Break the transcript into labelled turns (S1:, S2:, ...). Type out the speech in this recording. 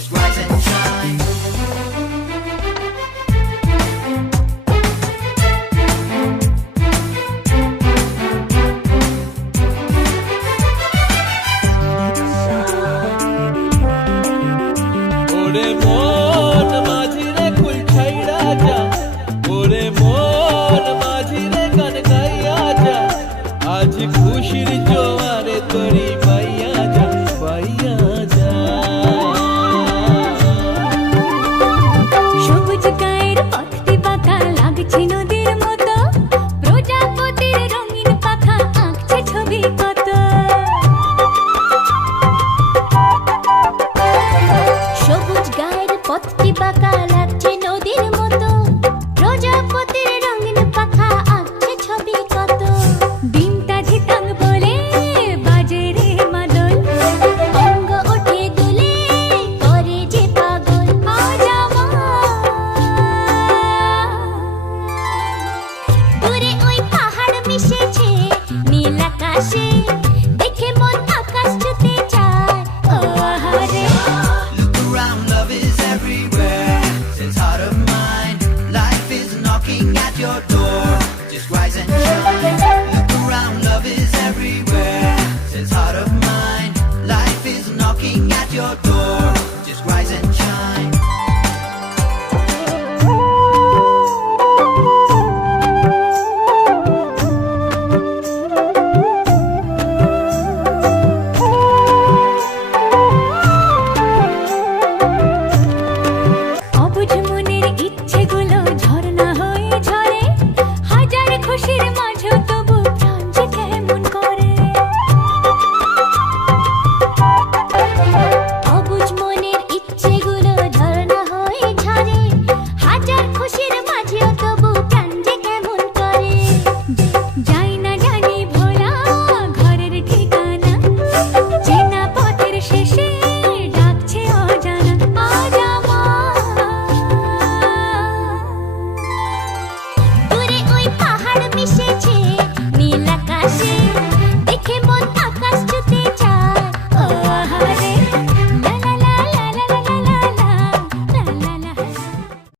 S1: It's rising. Your door. Just rise and jump. Look around, love is everywhere. Says heart of mine life is knocking at your door. Just rise and